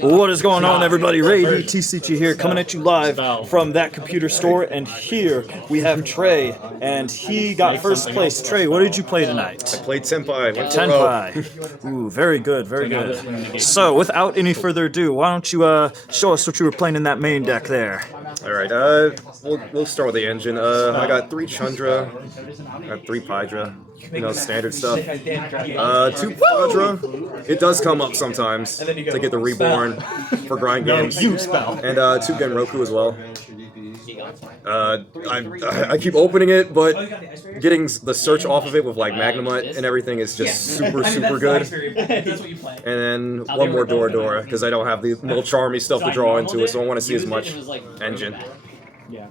What is going on, everybody? RayD-TCG here, coming at you live from that computer store, and here we have Trey, and he got first place. Trey, what did you play tonight? I played Tenpai. Tenpai. Ooh, very good, very good. So, without any further ado, why don't you show us what you were playing in that main deck there? All right, we'll start with the engine. I got 3 Chandra, I got 3 Pydra, standard stuff. 2 Pydra. It does come up sometimes to get the Reborn for grind games, and 2 Genroku as well. I keep opening it, but getting the search off of it with like Magnemite and everything is just super good. And then 1 more Dora because I don't have the little charmy stuff to draw into it, so I want to see as much engine.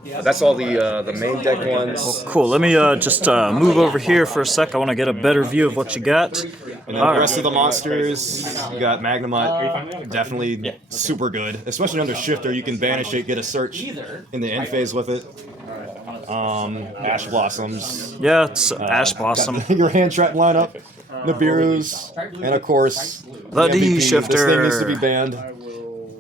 That's all the main deck ones. Well, cool. Let me just move over here for a sec. I want to get a better view of what you got. And then the rest of the monsters, you got Magnemite, definitely super good. Especially under Shifter, you can banish it, get a search in the end phase with it. Ash Blossoms. Yeah, it's Ash Blossom. Your hand trap lineup, Nibiru's, and of course, the D-Shifter. This thing needs to be banned.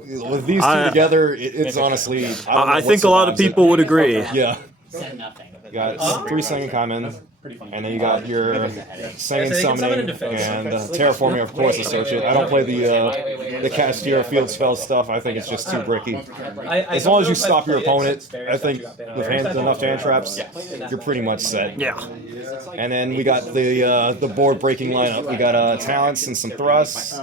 With these two together, it's honestly... I think a lot of people would agree. Yeah. You got 3 Singing Common, and then you got your Singing Summoning, and Terraforming, of course, to search it. I don't play the Castier field spell stuff. I think it's just too bricky. As long as you stop your opponent, I think with enough hand traps, you're pretty much set. Yeah. And then we got the board breaking lineup. We got Talents and some Thrusts,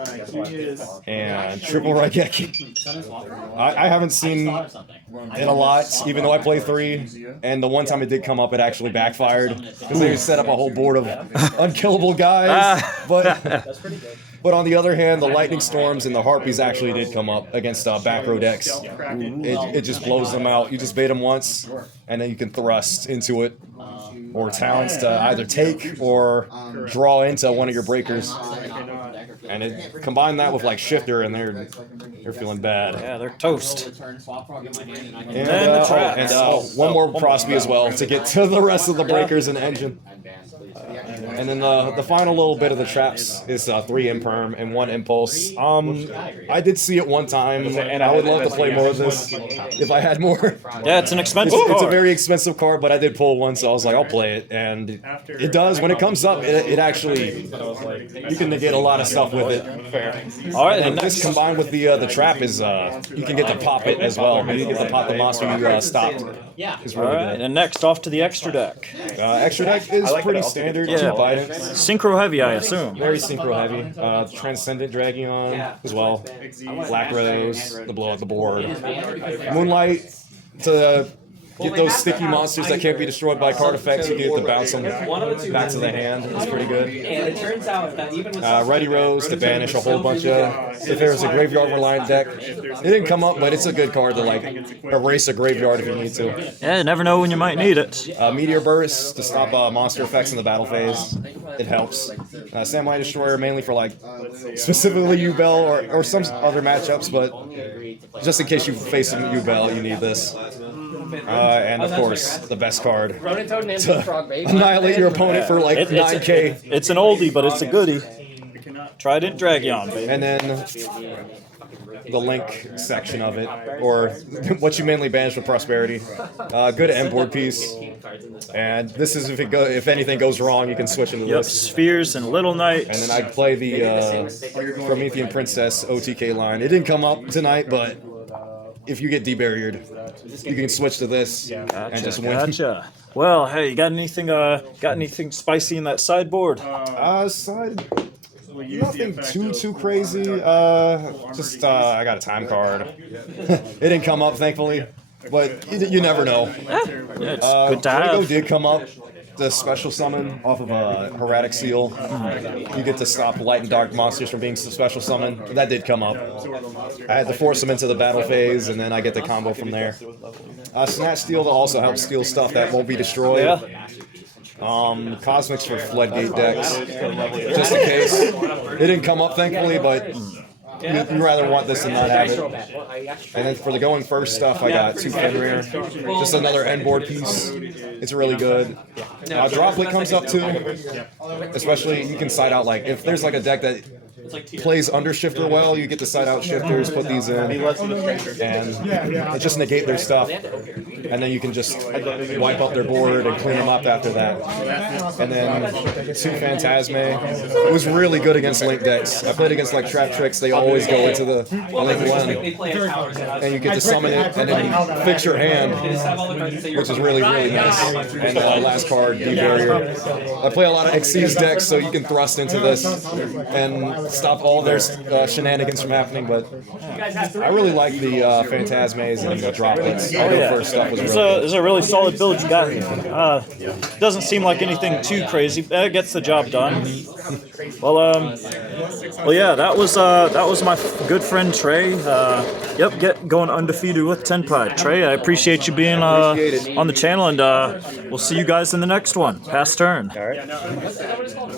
and Triple Raigeki. I haven't seen it a lot, even though I play 3, and the one time it did come up, it actually backfired, because they set up a whole board of unkillable guys, but on the other hand, the Lightning Storms and the Harpies actually did come up against back row decks. It just blows them out. You just bait them once, and then you can thrust into it, or Talents to either take or draw into one of your breakers. And combine that with like Shifter, and they're feeling bad. Yeah, they're toast. And 1 more Prosby as well to get to the rest of the breakers and engine. And then the final little bit of the traps is 3 Imperm and 1 Impulse. I did see it one time, and I would love to play more of this if I had more. Yeah, it's an expensive card. It's a very expensive card, but I did pull one, so I was like, I'll play it. And it does, when it comes up, it actually, you can negate a lot of stuff with it. Fair. All right, and this combined with the trap is, you can get to pop it as well. You get to pop the monster you stopped. It's really good. And next, off to the extra deck. Extra deck is pretty standard. Yeah. 2 Bidents. Synchro heavy, I assume. Very synchro heavy. Transcendent Dragion as well. Black Rose, the blow up the board. Moonlight to get those sticky monsters that can't be destroyed by card effects. You get to bounce them back to the hand. It's pretty good. Ready Rose to banish a whole bunch of... If there was a Graveyard Reliant deck, it didn't come up, but it's a good card to like erase a graveyard if you need to. Yeah, you never know when you might need it. Meteor Burst to stop monster effects in the battle phase. It helps. Samurai Destroyer mainly for like specifically U-Bell or some other matchups, but just in case you face a U-Bell, you need this. And of course, the best card to annihilate your opponent for like 9k. It's an oldie, but it's a goodie. Trident Dragion, baby. And then the Link section of it, or what you mainly banish with Prosperity. Good end board piece. And this is if anything goes wrong, you can switch into this. Spheres and Little Knight. And then I play the Promethean Princess OTK line. It didn't come up tonight, but if you get debarriered, you can switch to this and just win. Gotcha. Well, hey, you got anything spicy in that sideboard? Nothing too crazy. Just I got a time card. It didn't come up, thankfully, but you never know. It's good to have. Did come up. The special summon off of a Heretic Seal. You get to stop light and dark monsters from being special summoned. That did come up. I had to force them into the battle phase, and then I get the combo from there. Snatch Steal to also help steal stuff that won't be destroyed. Cosmics for Floodgate decks, just in case. It didn't come up, thankfully, but you rather want this than not have it. And then for the going first stuff, I got 2 Fenrir. Just another end board piece. It's really good. Droplet comes up too. Especially, you can side out, like, if there's like a deck that plays under shifter well. You get to side out shifters, put these in, and just negate their stuff. And then you can just wipe up their board and clean them up after that. And then 2 Phantasme. It was really good against link decks. I played against like Trap Tricks. They always go into the link one, and you get to summon it and then fix your hand, which is really nice. And last card, D-Barrier. I play a lot of Xyz decks, so you can thrust into this and stop all their shenanigans from happening. But I really like the Phantasmes and the droplets. All the first stuff was really good. It's a really solid build you got here. Doesn't seem like anything too crazy. It gets the job done. Well, yeah, that was my good friend Trey. Yep, get going undefeated with Tenpai. Trey, I appreciate you being on the channel, and we'll see you guys in the next one. Pass turn. All right.